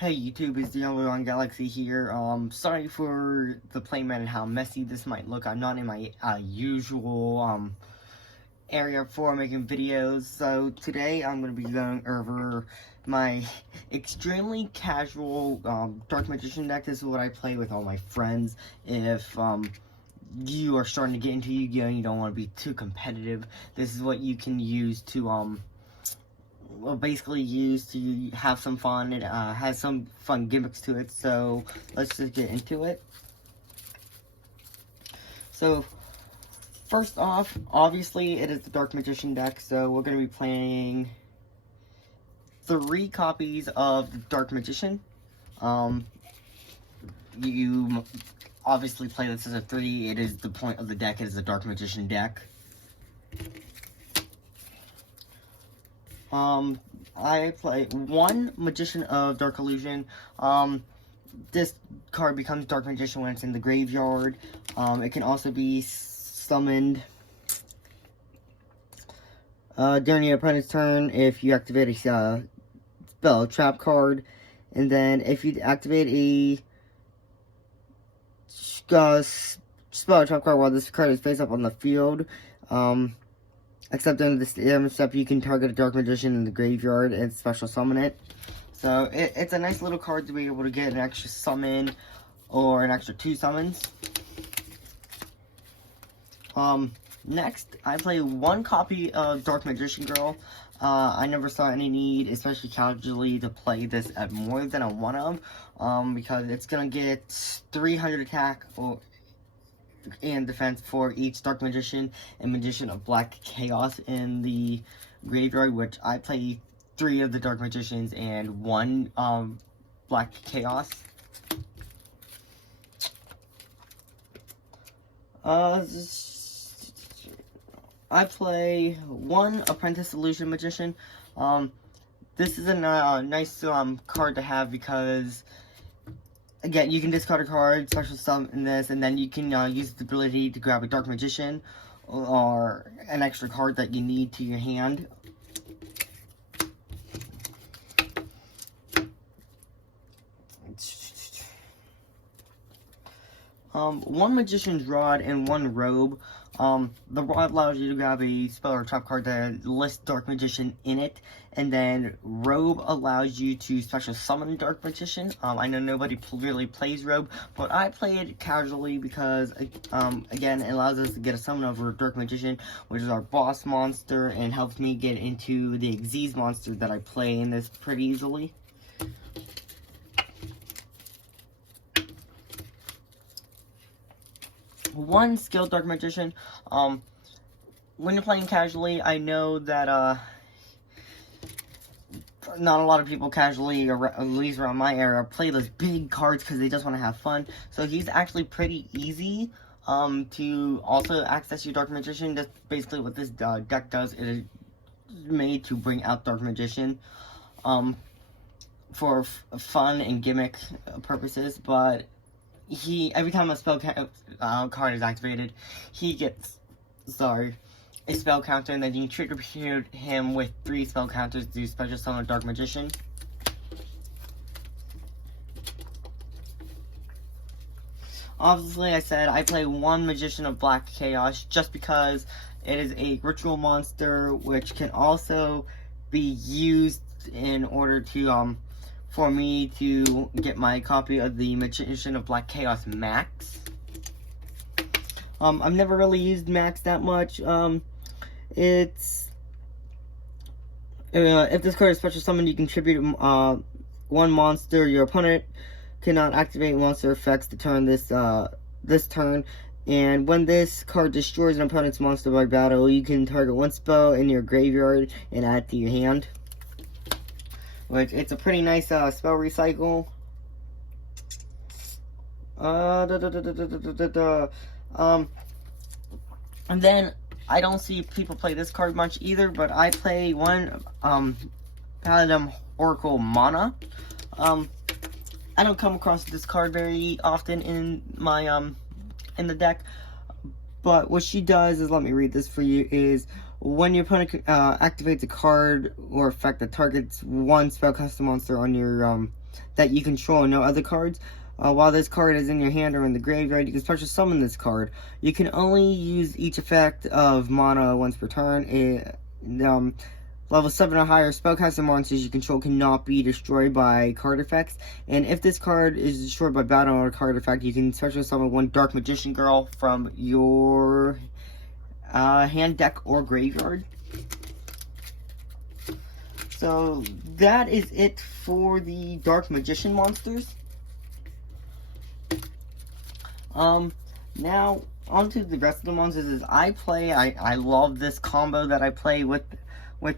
Hey YouTube, it's the on Galaxy here. Sorry for the playmat and how messy this might look. I'm not in my usual area for making videos. So today I'm going to be going over my extremely casual Dark Magician deck. This is what I play with all my friends. If you are starting to get into Yu-Gi-Oh! And you don't want to be too competitive, this is what you can use to basically used to have some fun. It has some fun gimmicks to it, so let's just get into it. So, first off, obviously, it is the Dark Magician deck, so we're going to be playing 3 copies of the Dark Magician. You obviously play this as a 3, it is the point of the deck, it is the Dark Magician deck. I play 1 Magician of Dark Illusion. This card becomes Dark Magician when it's in the graveyard. It can also be summoned during your opponent's turn if you activate a spell trap card. And then if you activate a spell trap card while this card is face up on the field, except under this step, you can target a Dark Magician in the graveyard and special summon it. So it's a nice little card to be able to get an extra summon or an extra 2 summons. Next, I play 1 copy of Dark Magician Girl. I never saw any need, especially casually, to play this at more than a 1-of, because it's gonna get 300 attack and defense for each Dark Magician and Magician of Black Chaos in the graveyard, which I play 3 of the Dark Magicians and 1 Black Chaos. I play 1 Apprentice Illusion Magician. This is a nice card to have because, again, you can discard a card, special summon this, and then you can use the ability to grab a Dark Magician or an extra card that you need to your hand. One Magician's Rod and 1 Robe. The Rod allows you to grab a spell or trap card that lists Dark Magician in it, and then Robe allows you to special summon Dark Magician. I know nobody really plays Robe, but I play it casually because, again, it allows us to get a summon over Dark Magician, which is our boss monster, and helps me get into the Xyz monster that I play in this pretty easily. One skilled Dark Magician. When you're playing casually, I know that not a lot of people casually, or at least around my era, play those big cards because they just want to have fun. So he's actually pretty easy to also access your Dark Magician. That's basically what this deck does. It is made to bring out Dark Magician for fun and gimmick purposes, but every time a spell card is activated, he gets, a spell counter, and then you trigger him with 3 spell counters to special summon Dark Magician. Obviously, I said I play 1 Magician of Black Chaos just because it is a ritual monster, which can also be used in order to, for me to get my copy of the Magician of Black Chaos Max. I've never really used Max that much. It's if this card is special summoned, you contribute 1 monster. Your opponent cannot activate monster effects to turn this turn. And when this card destroys an opponent's monster by battle, you can target 1 spell in your graveyard and add it to your hand. Which, it's a pretty nice spell recycle. And then, I don't see people play this card much either, but I play 1 Paladin Oracle Mana. I don't come across this card very often in my in the deck, but what she does is, let me read this for you, is when your opponent activates a card or effect that targets one spellcaster monster on your that you control and no other cards, while this card is in your hand or in the graveyard, you can special summon this card. You can only use each effect of mana once per turn. Level 7 or higher spellcaster monsters you control cannot be destroyed by card effects. And if this card is destroyed by battle or card effect, you can special summon one Dark Magician Girl from your hand, deck, or graveyard. So that is it for the Dark Magician monsters. Now onto the rest of the monsters. Is I love this combo that I play with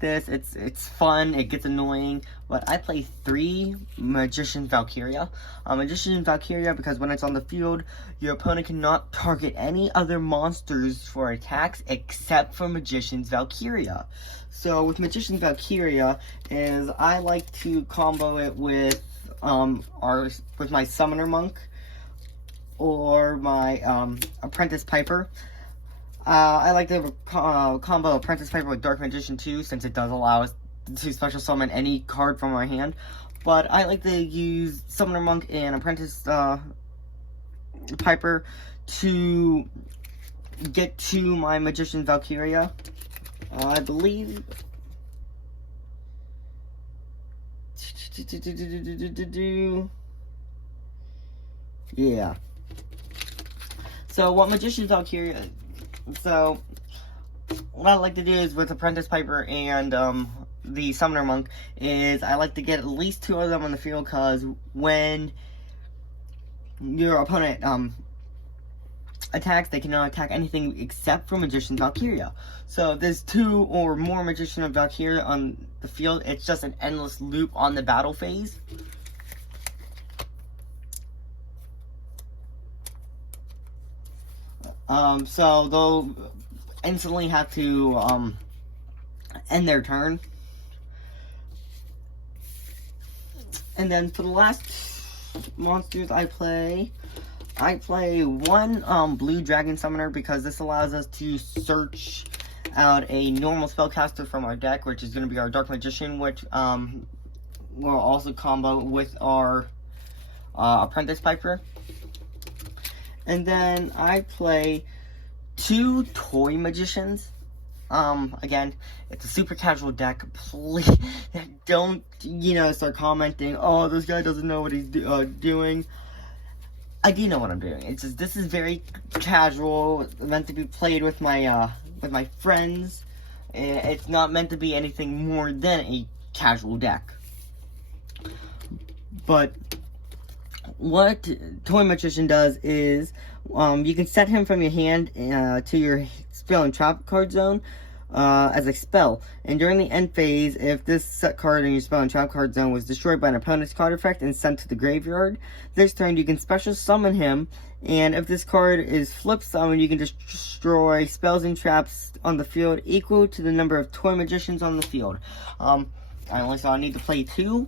this. It's fun, it gets annoying, but I play 3 Magician Valkyria. Magician Valkyria, because when it's on the field, your opponent cannot target any other monsters for attacks except for Magician's Valkyria. So with Magician Valkyria, is I like to combo it with my Summoner Monk or my Apprentice Piper. I like to combo Apprentice Piper with Dark Magician too, since it does allow us to special summon any card from our hand. But I like to use Summoner Monk and Apprentice Piper to get to my Magician Valkyria. I believe... Yeah. So what Magician Valkyria... So, what I like to do is with Apprentice Piper and the Summoner Monk is I like to get at least 2 of them on the field, because when your opponent attacks, they cannot attack anything except for Magician Valkyria. So if there's 2 or more Magician Valkyria on the field, it's just an endless loop on the battle phase. So they'll instantly have to end their turn. And then for the last monsters I play 1 Blue Dragon Summoner, because this allows us to search out a normal spellcaster from our deck, which is going to be our Dark Magician, which will also combo with our Apprentice Piper. And then I play 2 Toy Magicians. Again, it's a super casual deck. Please don't, start commenting, oh, this guy doesn't know what he's doing. I do know what I'm doing. It's just, this is very casual, meant to be played with my friends. It's not meant to be anything more than a casual deck. But what Toy Magician does is, you can set him from your hand to your spell and trap card zone as a spell. And during the end phase, if this set card in your spell and trap card zone was destroyed by an opponent's card effect and sent to the graveyard, this turn you can special summon him. And if this card is flip summoned, you can just destroy spells and traps on the field equal to the number of Toy Magicians on the field. I need to play 2.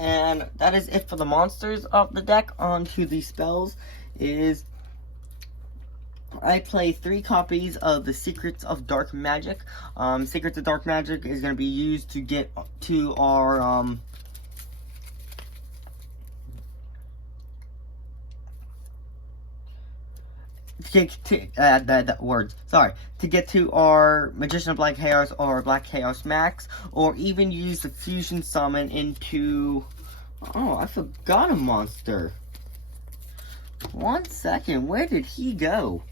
And that is it for the monsters of the deck. On to the spells is I play 3 copies of the Secrets of Dark Magic. Secrets of Dark Magic is going to be used to get to our to get to our Magician of Black Chaos or Black Chaos Max, or even use the Fusion Summon into... Oh, I forgot a monster. 1 second, where did he go?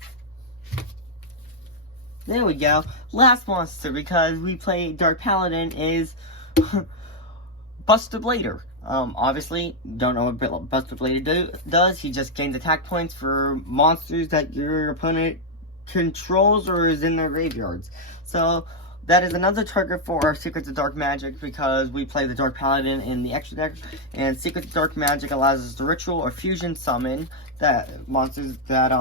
There we go. Last monster, because we play Dark Paladin, is Buster Blader. Obviously, don't know what Buster Blader does. He just gains attack points for monsters that your opponent controls or is in their graveyards. So, that is another target for our Secrets of Dark Magic, because we play the Dark Paladin in the extra deck. And Secrets of Dark Magic allows us to ritual or fusion summon that monsters that,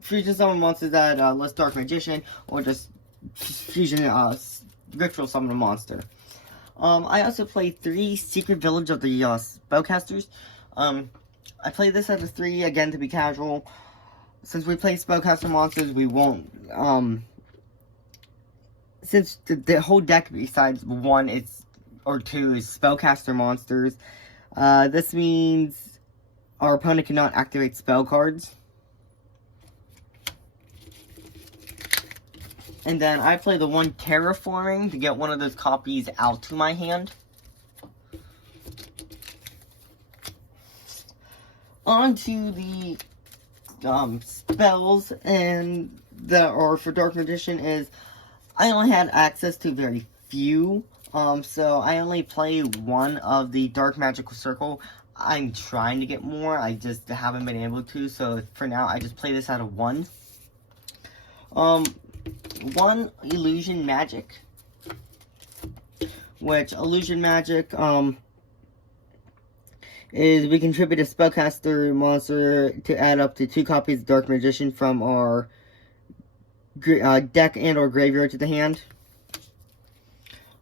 fusion summon monsters that list Dark Magician, or just fusion ritual summon a monster. I also play 3 Secret Village of the Spellcasters. I play this at a 3, again, to be casual. Since we play Spellcaster Monsters, we won't, since the whole deck besides 1 or 2 is Spellcaster Monsters, this means our opponent cannot activate spell cards. And then I play the 1 Terraforming to get one of those copies out to my hand. On to the spells and that are for Dark Magician is I only had access to very few. So I only play 1 of the Dark Magical Circle. I'm trying to get more, I just haven't been able to, so for now I just play this out of 1. 1 Illusion Magic, which Illusion Magic, is we contribute a Spellcaster monster to add up to 2 copies of Dark Magician from our deck and or graveyard to the hand.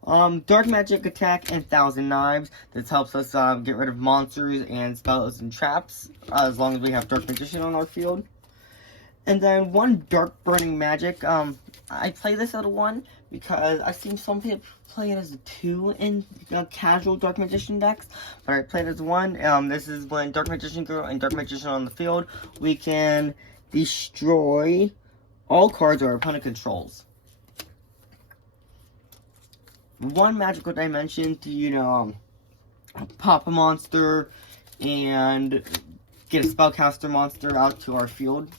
Dark Magic Attack and Thousand Knives. This helps us get rid of monsters and spells and traps, as long as we have Dark Magician on our field. And then 1 Dark Burning Magic. I play this out of 1 because I've seen some people play it as a 2 in casual Dark Magician decks, but I played it as 1. This is when Dark Magician Girl and Dark Magician on the field, we can destroy all cards our opponent controls. 1 Magical Dimension to, pop a monster and get a Spellcaster monster out to our field.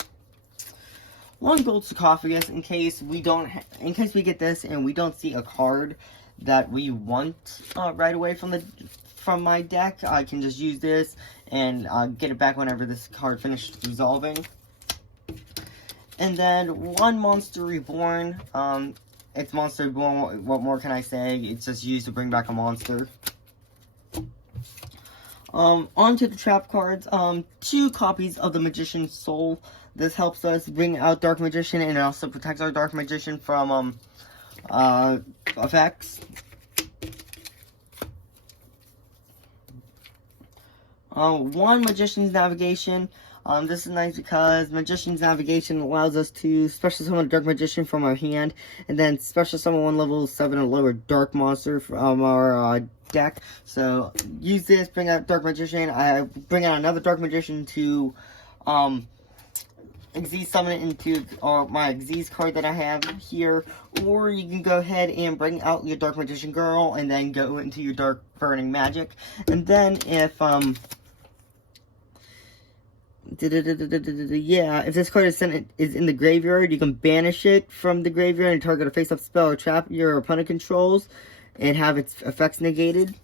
1 Gold Sarcophagus in case we get this and we don't see a card that we want right away from my deck. I can just use this and get it back whenever this card finishes resolving. And then 1 Monster Reborn. It's Monster Reborn. What more can I say? It's just used to bring back a monster. On to the trap cards. 2 copies of the Magician's Soul. This helps us bring out Dark Magician, and it also protects our Dark Magician from effects. 1 Magician's Navigation. This is nice because Magician's Navigation allows us to special summon a Dark Magician from our hand, and then special summon 1 level 7 or lower Dark Monster from our deck. So use this, bring out Dark Magician. I bring out another Dark Magician to Xyz summon it into my Xyz card that I have here, or you can go ahead and bring out your Dark Magician Girl and then go into your Dark Burning Magic. And then if if this card is in the graveyard, you can banish it from the graveyard and target a face-up spell or trap your opponent controls and have its effects negated.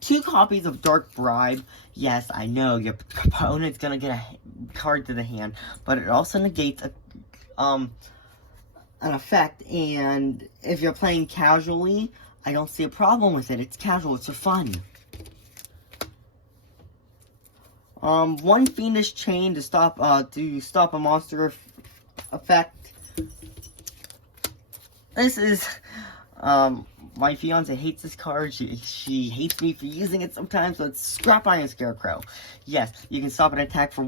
2 copies of Dark Bribe. Yes, I know your opponent's gonna get a card to the hand, but it also negates an effect. And if you're playing casually, I don't see a problem with it. It's casual. It's for fun. 1 Fiendish Chain to stop a monster effect. This is my fiance hates this card. She hates me for using it sometimes. So it's Scrap Iron Scarecrow. Yes, you can stop an attack for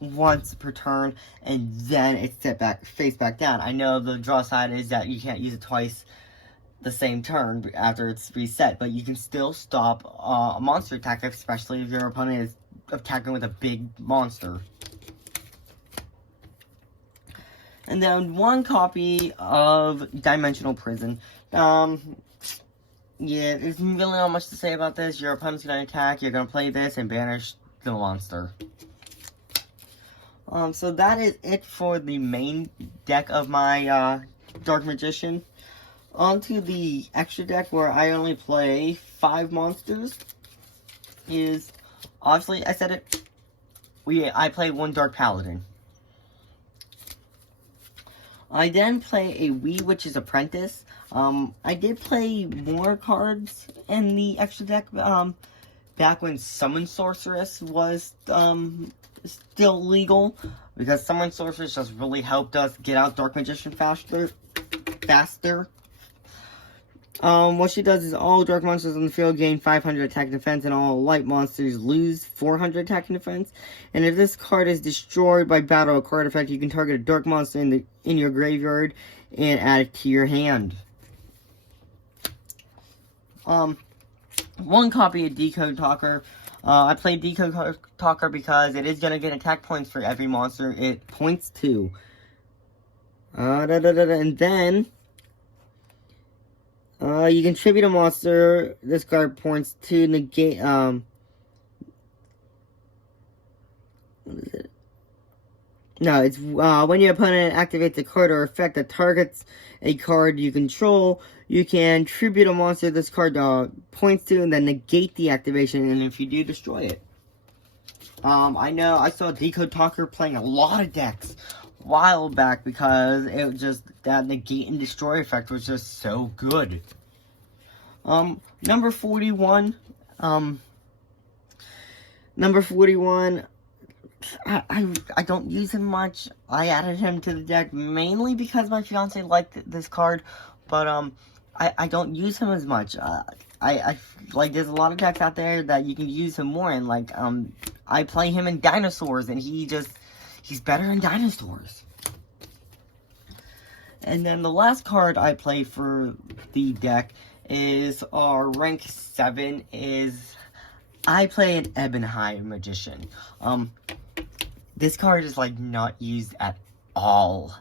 once per turn, and then it's set face back down. I know the draw side is that you can't use it twice the same turn after it's reset, but you can still stop a monster attack, especially if your opponent is attacking with a big monster. And then 1 copy of Dimensional Prison. Yeah, there's really not much to say about this. Your opponent's gonna attack, you're gonna play this and banish the monster. So that is it for the main deck of my Dark Magician. Onto the extra deck where I only play 5 monsters is, obviously, I said it, I play 1 Dark Paladin. I then play a Wee Witch's Apprentice. I did play more cards in the extra deck, back when Summon Sorceress was, still legal, because Summon Sorceress just really helped us get out Dark Magician faster. What she does is all dark monsters on the field gain 500 attack and defense, and all light monsters lose 400 attack and defense. And if this card is destroyed by battle or card effect, you can target a dark monster in your graveyard and add it to your hand. One copy of Decode Talker. I played Decode Talker because it is going to get attack points for every monster it points to. And then you can tribute a monster this card points to negate. What is it? No, it's when your opponent activates a card or effect that targets a card you control, you can tribute a monster this card points to and then negate the activation, and if you do, destroy it. I know I saw Decode Talker playing a lot of decks a while back because it was just that negate and destroy effect was just so good. Number 41, I don't use him much. I added him to the deck mainly because my fiance liked this card, but I don't use him as much. I like there's a lot of decks out there that you can use him more in. Like I play him in Dinosaurs, and he's better in Dinosaurs. And then the last card I play for the deck is our rank 7 is I play an Ebonhide Magician. This card is like not used at all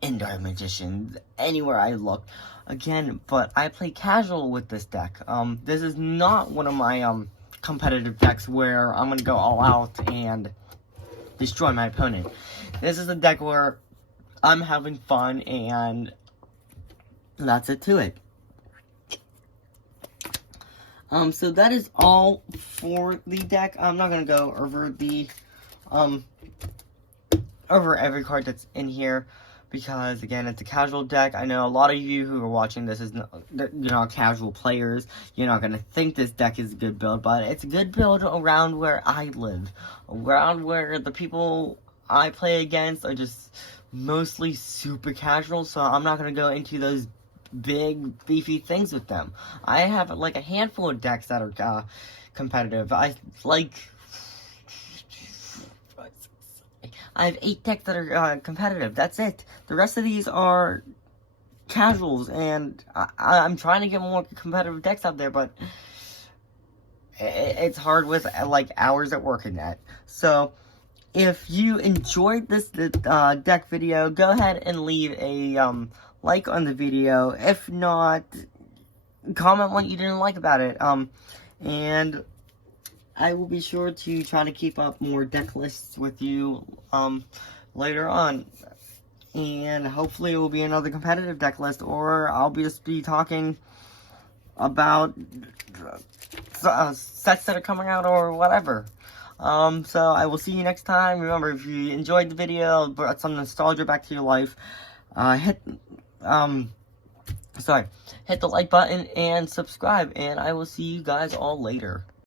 in Dark Magicians anywhere I look. Again, but I play casual with this deck. This is not one of my competitive decks where I'm gonna go all out and destroy my opponent. This is a deck where I'm having fun, and that's it to it. So that is all for the deck. I'm not gonna go over the over every card that's in here because again, it's a casual deck. I know a lot of you who are watching this you're not casual players. You're not gonna think this deck is a good build, but it's a good build around where I live, around where the people I play against are just mostly super casual. So I'm not gonna go into those big beefy things with them. I have like a handful of decks that are competitive. I have 8 decks that are competitive. That's it. The rest of these are casuals, and I'm trying to get more competitive decks out there, but it's hard with like hours at work in that. So if you enjoyed this deck video, go ahead and leave a like on the video. If not, comment what you didn't like about it. And I will be sure to try to keep up more deck lists with you later on. And hopefully it will be another competitive deck list, or I'll just be talking about sets that are coming out or whatever. So I will see you next time. Remember, if you enjoyed the video, brought some nostalgia back to your life, hit the like button and subscribe, and I will see you guys all later.